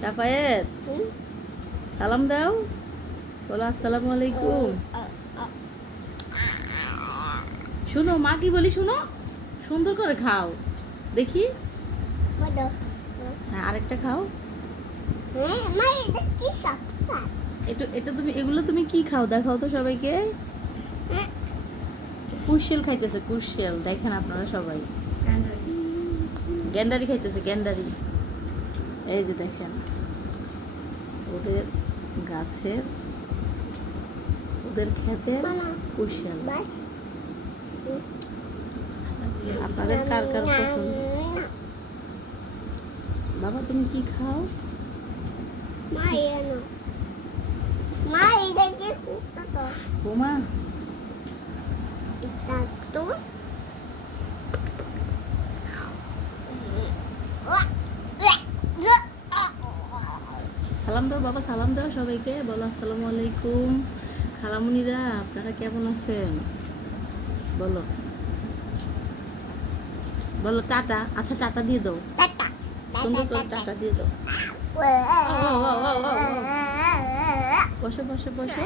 সাফায়েত সালাম দাও, বলো আসসালামু আলাইকুম। শুনো মা কি বলি, শুনো, সুন্দর করে খাও দেখি। হ্যাঁ আরেকটা খাও। এটা এটা তুমি, এগুলো তুমি কি খাও দেখাও তো সবাইকে। কুশিয়াল খাইতেছে, কুশিয়াল দেখেন আপনারা সবাই। গ্যান্ডারি খাইতেছে, গ্যান্ডারি। এই যে দেখেন ওদের গাছের, ওদের খেতে কুশিয়াল। আপনাদের কার কার পছন্দ? বাবা তুমি কি খাও? বোমা সালাম দাও বাবা, সালাম দাও সবাইকে, বলো আসসালামু আলাইকুম। খালামুনিরা আপনারা কেমন আছেন বলো, বলো টাটা। আচ্ছা টাটা দিয়ে দাও, সুন্দর করে টাটা দিয়ে দাও। বসো বসো বসো।